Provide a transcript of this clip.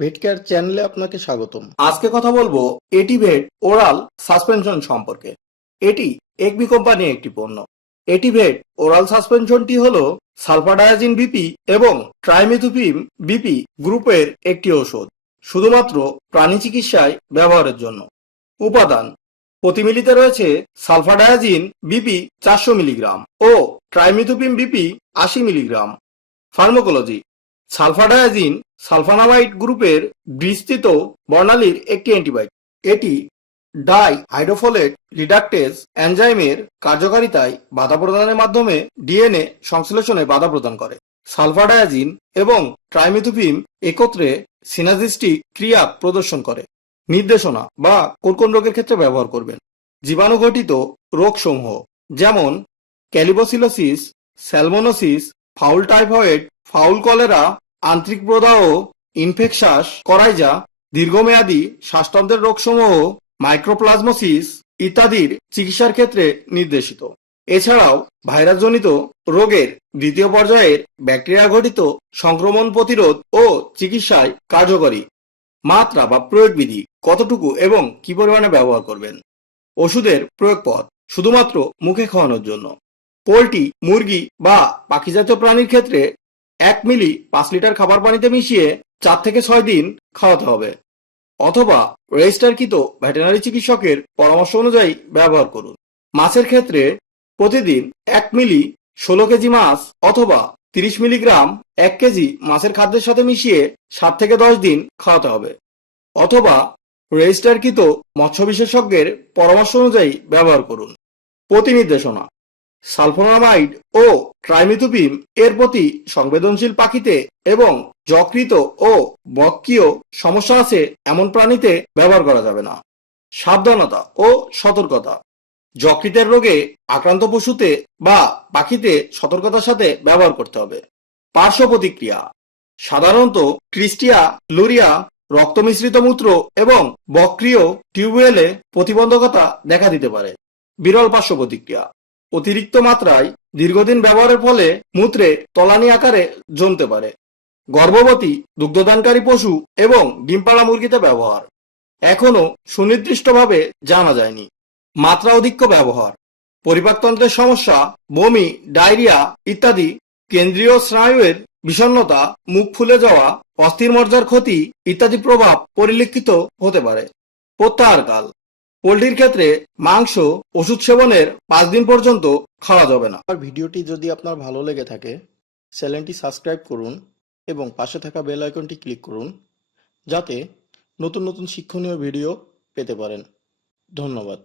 ভেটকেয়ার চ্যানেলে আপনাকে স্বাগতম। আজকে কথা বলব এটিভেট ওরাল সাসপেনশন সম্পর্কে। এটি একবি কোম্পানির একটি পণ্য। এটিভেট ওরাল সাসপেনশনটি হলো সালফাডায়াজিন বিপি এবং ট্রাইমিথুপিম বিপি গ্রুপের একটি ওষুধ শুধুমাত্র প্রাণী চিকিৎসায় ব্যবহারের জন্য। উপাদান, প্রতি মিলিতে রয়েছে সালফাডায়াজিন বিপি চারশো মিলিগ্রাম ও ট্রাইমিথুপিম বিপি আশি মিলিগ্রাম। ফার্মোকোলজি সালফাডায়াজিন সালফানামাইড গ্রুপের বিস্তৃত বর্ণালীর একটি অ্যান্টিবায়োটিক। এটি ডাই হাইড্রোফোলেট রিডাক্টেজ এনজাইমের কার্যকারিতায় বাধা প্রদানের মাধ্যমে ডিএনএ সংশ্লেষণে বাধা প্রদান করে। সালফাডায়াজিন এবং ট্রাইমিথুপিম একত্রে সিনাজিস্টিক ক্রিয়া প্রদর্শন করে, নির্দেশনা বা কোন কোন রোগের ক্ষেত্রে ব্যবহার করবেন। জীবাণুঘটিত রোগসমূহ যেমন colibacillosis, salmonellosis, fowl typhoid, fowl cholera আন্ত্রিক প্রদাহ, ইনফেকশাস, করাইজা, দীর্ঘমেয়াদী শ্বাসতন্ত্রের রোগসমূহ, মাইক্রোপ্লাজমোসিস ইত্যাদির চিকিৎসার ক্ষেত্রে নির্দেশিত। এছাড়াও ভাইরাসজনিত রোগের দ্বিতীয় পর্যায়ের ব্যাকটেরিয়া ঘটিত সংক্রমণ প্রতিরোধ ও চিকিৎসায় কার্যকরী মাত্রা বা প্রয়োগ বিধি কতটুকু এবং কি পরিমাণে ব্যবহার করবেন? ওষুধের প্রয়োগ পথ শুধুমাত্র মুখে খাওয়ানোর জন্য। পোলট্রি, মুরগি বা পাখিজাতীয় প্রাণীর ক্ষেত্রে এক মিলি পাঁচ লিটার খাবার পানিতে মিশিয়ে চার থেকে ছয় দিন খাওয়াতে হবে। অথবা রেজিস্টারকৃত ভেটেরিনারি চিকিৎসকের পরামর্শ অনুযায়ী ব্যবহার করুন। মাছের ক্ষেত্রে প্রতিদিন এক মিলি ষোলো কেজি মাছ অথবা তিরিশ মিলিগ্রাম এক কেজি মাছের খাদ্যের সাথে মিশিয়ে সাত থেকে দশ দিন খাওয়াতে হবে। অথবা রেজিস্টারকৃত মৎস্য বিশেষজ্ঞের পরামর্শ অনুযায়ী ব্যবহার করুন। প্রতি নির্দেশনা সালফোনামাইড ও ট্রাইমিথুপিম এর প্রতি সংবেদনশীল পাখিতে এবং যকৃত ও বক্ষীয় সমস্যা আছে এমন প্রাণীতে ব্যবহার করা যাবে না। সাবধানতা ও সতর্কতা। যকৃতের রোগে আক্রান্ত পশুতে বা পাখিতে সতর্কতার সাথে ব্যবহার করতে হবে। পার্শ্ব প্রতিক্রিয়া। সাধারণত ক্রিস্টিয়া, লুরিয়া রক্ত মিশ্রিত মূত্র এবং বক্রিয় টিউবওয়েলে প্রতিবন্ধকতা দেখা দিতে পারে। বিরল পার্শ্ব প্রতিক্রিয়া। অতিরিক্ত মাত্রায় দীর্ঘদিন ব্যবহারের ফলে মূত্রে তলানি আকারে জমতে পারে। গর্ভবতী, দুগ্ধদানকারী পশু এবং ডিমপাড়া মুরগিতে ব্যবহার। এখনও সুনির্দিষ্টভাবে জানা যায়নি। মাত্রা অধিক্য ব্যবহার। পরিপাকতন্ত্রের সমস্যা, বমি, ডায়রিয়া ইত্যাদি কেন্দ্রীয় স্নায়ুয়ের বিষণ্ণতা, মুখ ফুলে যাওয়া, অস্থির মজ্জার ক্ষতি ইত্যাদি প্রভাব পরিলক্ষিত হতে পারে। প্রত্যাহারকাল। পোলট্রির ক্ষেত্রে মাংস, ওষুধ সেবনের পাঁচ দিন পর্যন্ত খাওয়া যাবে না। আর ভিডিওটি যদি আপনার ভালো লেগে থাকে, চ্যানেলটি সাবস্ক্রাইব করুন এবং পাশে থাকা বেল আইকনটি ক্লিক করুন, যাতে নতুন নতুন শিক্ষণীয় ভিডিও পেতে পারেন। ধন্যবাদ।